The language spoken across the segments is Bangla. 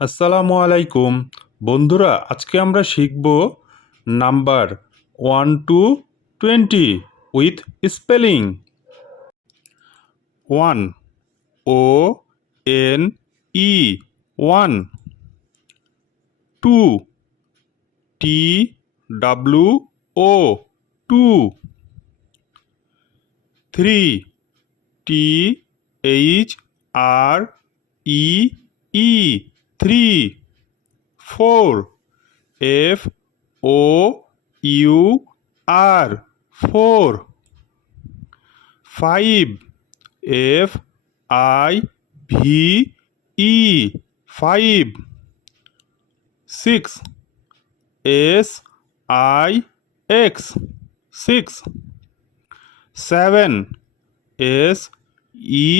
আসসালামু আলাইকুম। বন্ধুরা, আজকে আমরা শিখব number one two twenty with spelling. One, O, N, E, one. Two, T, W, O, two. Three, T, H, R, E E. three four F O U R four five F I V E five six S I X six seven S E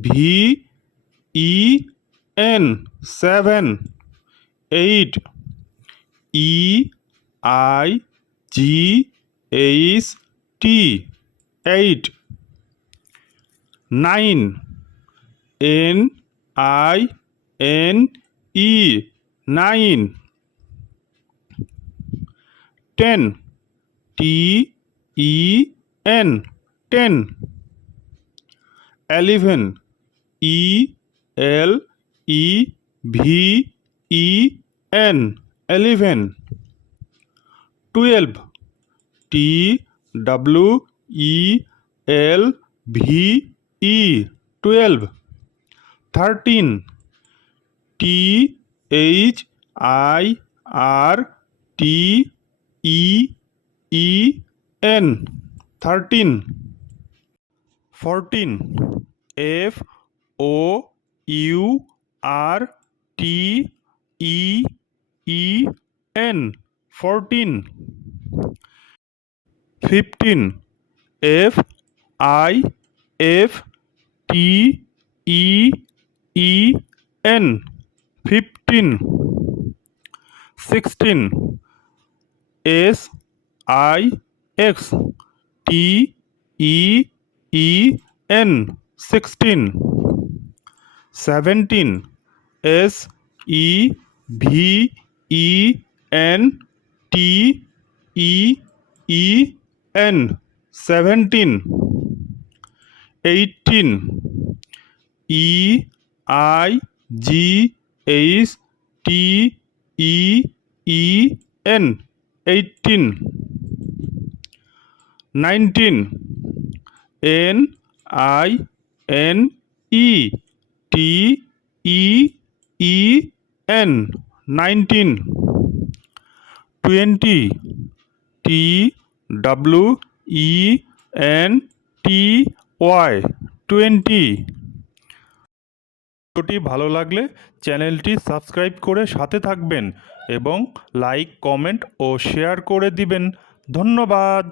V E N seven eight E I G H T eight nine N I N E nine ten T E N ten eleven E L E, V, E, N, eleven. Twelve. T, W, E, L, V, E. Twelve. Thirteen. T, H, I, R, T, E E, N. Thirteen. Fourteen. F, O, U R T E E N fourteen fifteen F I F T E E N fifteen sixteen S I X T E E N sixteen seventeen S E V E N T E E N seventeen eighteen E I G H T E E N eighteen nineteen N I N E T E E N nineteen twenty T W E N T Y twenty ভিডিওটি ভালো লাগলে চ্যানেলটি সাবস্ক্রাইব করে সাথে থাকবেন এবং লাইক, কমেন্ট ও শেয়ার করে দিবেন। ধন্যবাদ।